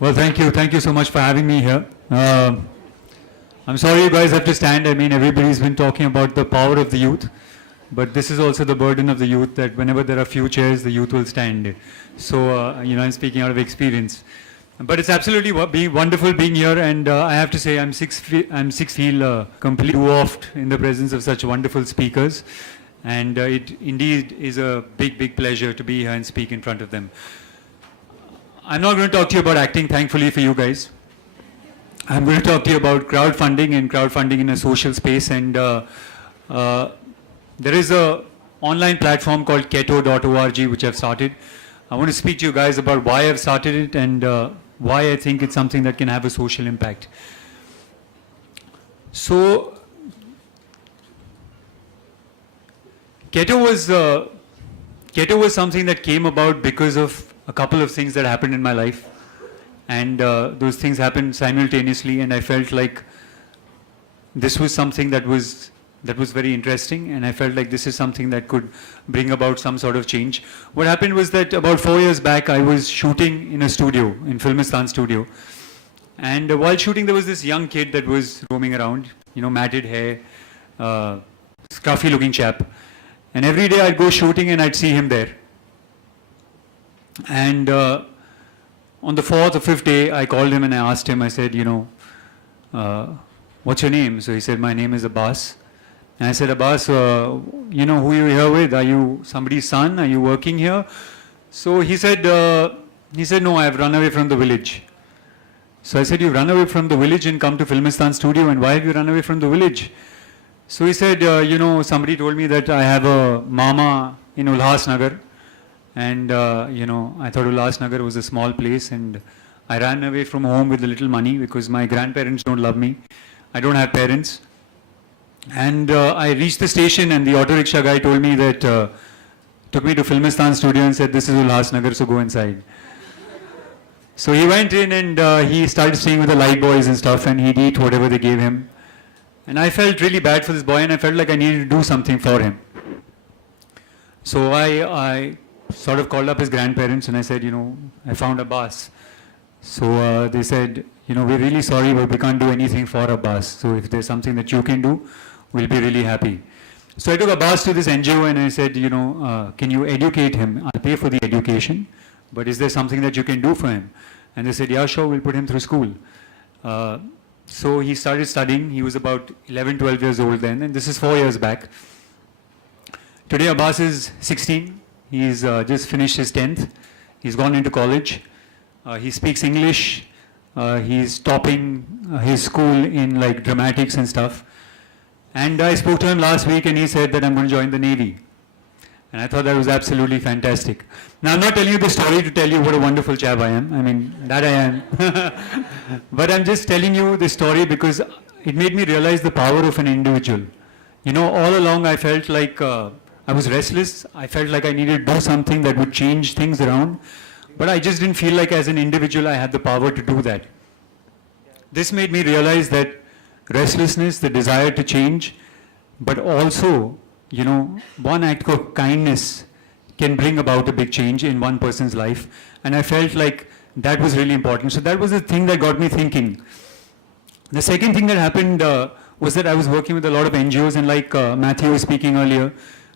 Well, thank you. Thank you so much for having me here. I'm sorry you guys have to stand. I mean, everybody's been talking about the power of the youth, but this is also the burden of the youth that whenever there are few chairs, the youth will stand. So, I'm speaking out of experience. But it's absolutely wonderful being here, and I have to say I'm six feet completely dwarfed in the presence of such wonderful speakers, and it indeed is a big pleasure to be here and speak in front of them. I'm not going to talk to you about acting, thankfully for you guys. I'm going to talk to you about crowdfunding and crowdfunding in a social space, and there is a online platform called Keto.org which I've started. I want to speak to you guys about why I've started it and why I think it's something that can have a social impact. So, Keto was something that came about because of a couple of things that happened in my life, and those things happened simultaneously, and I felt like this was something that was very interesting, and I felt like this is something that could bring about some sort of change. What happened was that about 4 years back, I was shooting in a studio, in Filmistan studio, and while shooting there was this young kid that was roaming around, matted hair, scruffy looking chap, and every day I'd go shooting and I'd see him there. And on the 4th or 5th day, I called him and I asked him, I said, what's your name? So he said, my name is Abbas. And I said, Abbas, who you're here with? Are you somebody's son? Are you working here? So he said, no, I've run away from the village. So I said, you've run away from the village and come to Filmistan studio, and why have you run away from the village? So he said, somebody told me that I have a mama in Ulhasnagar. And, I thought Ulhasnagar was a small place, and I ran away from home with a little money because my grandparents don't love me. I don't have parents. And I reached the station, and the auto rickshaw guy told me that, took me to Filmistan studio and said, this is Ulhasnagar, so go inside. So he went in and he started staying with the light boys and stuff, and he'd eat whatever they gave him. And I felt really bad for this boy, and I felt like I needed to do something for him. So I sort of called up his grandparents and I said, I found Abbas. So they said, we're really sorry, but we can't do anything for Abbas. So if there's something that you can do, we'll be really happy. So I took Abbas to this NGO and I said, can you educate him? I'll pay for the education, but is there something that you can do for him? And they said, yeah, sure, we'll put him through school. So he started studying. He was about 11, 12 years old then, and this is 4 years back. Today Abbas is 16. He's just finished his 10th. He's gone into college. He speaks English. He's topping his school in like dramatics and stuff. And I spoke to him last week and he said that I'm going to join the Navy. And I thought that was absolutely fantastic. Now I'm not telling you the story to tell you what a wonderful chap I am. I mean, that I am. But I'm just telling you the story because it made me realize the power of an individual. All along I felt like I was restless. I felt like I needed to do something that would change things around. But I just didn't feel like as an individual I had the power to do that. This made me realize that restlessness, the desire to change, but also, one act of kindness can bring about a big change in one person's life. And I felt like that was really important. So that was the thing that got me thinking. The second thing that happened was that I was working with a lot of NGOs, and like Matthew was speaking earlier,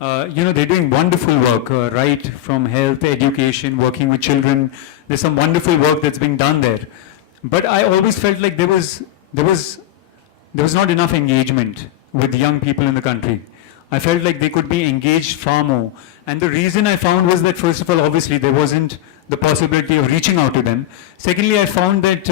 they're doing wonderful work, right from health, education, working with children. There's some wonderful work that's being done there. But I always felt like there was not enough engagement with young people in the country. I felt like they could be engaged far more. And the reason I found was that, first of all, obviously there wasn't the possibility of reaching out to them. Secondly, I found that,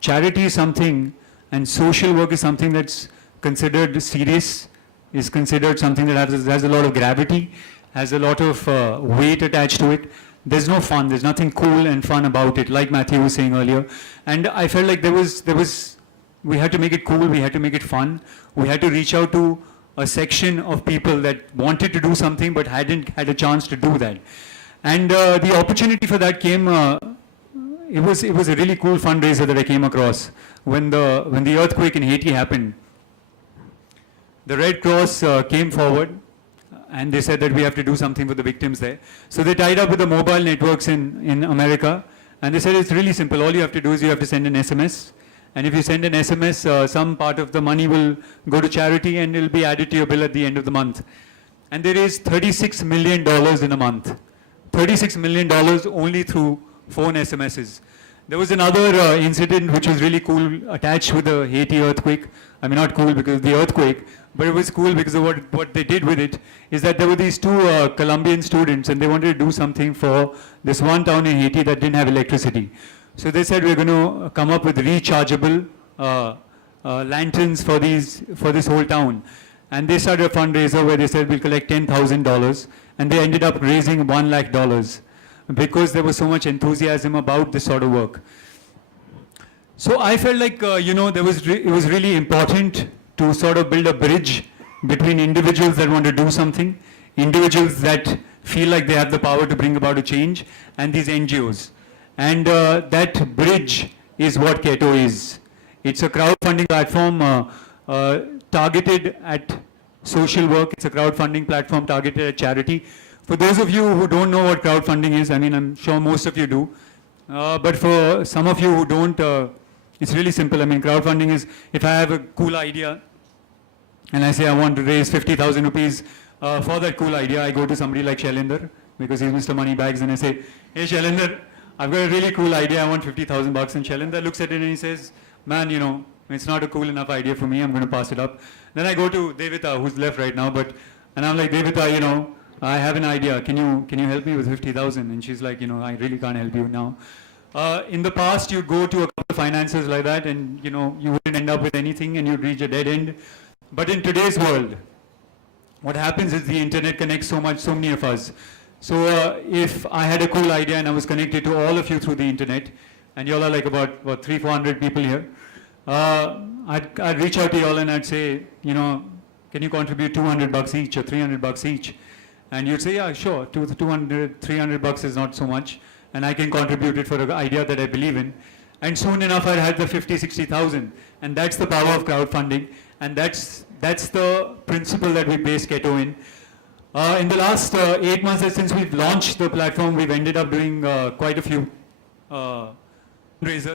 charity is something, and social work is something that's considered serious, is considered something that has a lot of gravity, has a lot of weight attached to it. There's no fun, there's nothing cool and fun about it, like Matthew was saying earlier. And I felt like we had to make it cool, we had to make it fun. We had to reach out to a section of people that wanted to do something but hadn't had a chance to do that. And the opportunity for that came, it was a really cool fundraiser that I came across. When the earthquake in Haiti happened, the Red Cross came forward and they said that we have to do something for the victims there. So they tied up with the mobile networks in America, And they said it's really simple. All you have to do is you have to send an SMS. And if you send an SMS, some part of the money will go to charity and it will be added to your bill at the end of the month. And they raised $36 million in a month. $36 million only through phone SMSs. There was another incident which was really cool attached with the Haiti earthquake. I mean, not cool because of the earthquake, but it was cool because of what they did with it, is that there were these two Colombian students and they wanted to do something for this one town in Haiti that didn't have electricity. So they said, we're going to come up with rechargeable lanterns for this whole town. And they started a fundraiser where they said, we'll collect $10,000. And they ended up raising $1 lakh because there was so much enthusiasm about this sort of work. So I felt like, it was really important to sort of build a bridge between individuals that want to do something, individuals that feel like they have the power to bring about a change, and these NGOs. And that bridge is what Keto is. It's a crowdfunding platform targeted at social work. It's a crowdfunding platform targeted at charity. For those of you who don't know what crowdfunding is, I mean, I'm sure most of you do. But for some of you who don't, it's really simple. I mean, crowdfunding is, if I have a cool idea and I say I want to raise 50,000 rupees for that cool idea, I go to somebody like Shailendra, because he's Mr. Moneybags, and I say, hey Shailendra, I've got a really cool idea, I want 50,000 bucks. And Shailendra looks at it and he says, man, it's not a cool enough idea for me, I'm going to pass it up. Then I go to Devita, who's left right now, and I'm like, Devita, I have an idea, can you help me with 50,000? And she's like, I really can't help you now. In the past, you'd go to a couple of financiers like that and, you wouldn't end up with anything and you'd reach a dead end. But in today's world, what happens is the internet connects so many of us. So if I had a cool idea and I was connected to all of you through the internet, and y'all are like about 300-400 people here, I'd reach out to y'all and I'd say, can you contribute 200 bucks each or 300 bucks each? And you'd say, yeah, sure, 200, 300 bucks is not so much, and I can contribute it for an idea that I believe in. And soon enough, I'd had the 50, 60,000. And that's the power of crowdfunding. And that's the principle that we base Keto in. In the last 8 months since we've launched the platform, we've ended up doing quite a few fundraisers.